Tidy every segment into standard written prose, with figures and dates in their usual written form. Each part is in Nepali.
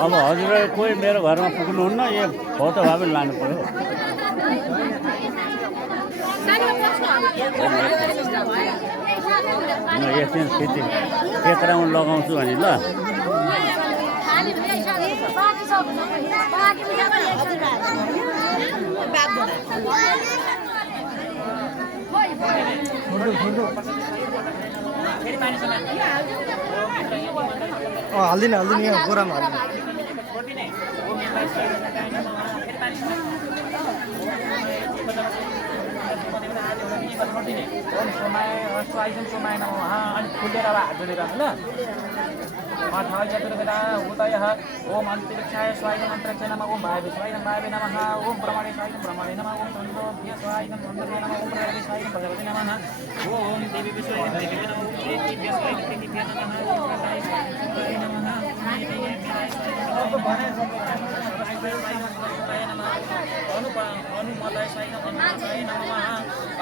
अब हजुर कोही मेरो घरमा पुग्नुहुन्न यो फोटो भए पनि लानु पर्यो एकछिन फेरि पेक्राउन लगाउँछु भने ल हाल्दिन यहाँ गोरामा फुलेर अब हात जोडेर ल उदयः ओम अन्तरिक्षाय स्वाय मन्त्रक्षय नमः ओम वायवे स्वाय नमः ओम ब्रह्मणे स्वाय ब्रह्मणे नमः ओम चन्द्रोभ्य स्वाय चन्द्रभ्य नमः ओम प्रजापति स्वाय प्रजापति नमः ओम देवी स्वाय देवी नमः ओम प्रीतिभ्य स्वाय प्रीतिभ्य नमः ओम प्रजाय स्वाय नमः अनुमताय स्वाय नमः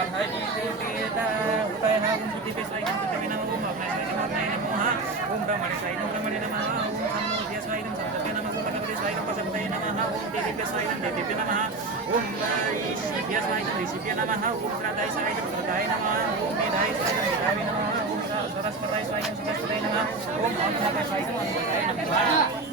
अथायि देवता उदयः ओम बुद्धिभ्य स्वाय बुद्धिभ्य नमः ओम अग्नये स्वाय नमः ओम ब्रह्मणे स्वाय ब्रह्मणे नमः ओम चन्द्रोभ्य स्वाय चन्द्रभ्य नमः ओम प्रजापति स्वाय प्रजापति नमः ओम देवीभ्य स्वाय देवीभ्य नमः ओम ऋषिभ्य स्वाय ऋषिभ्य नमः ओम प्रदाय स्वाय प्रदाय नमः ओम मेधाय स्वाय मेधाय नमः ओम सरस्वताय स्वाय सरस्वताय नमः ओम अन्तराय स्वाय अन्तराय नमः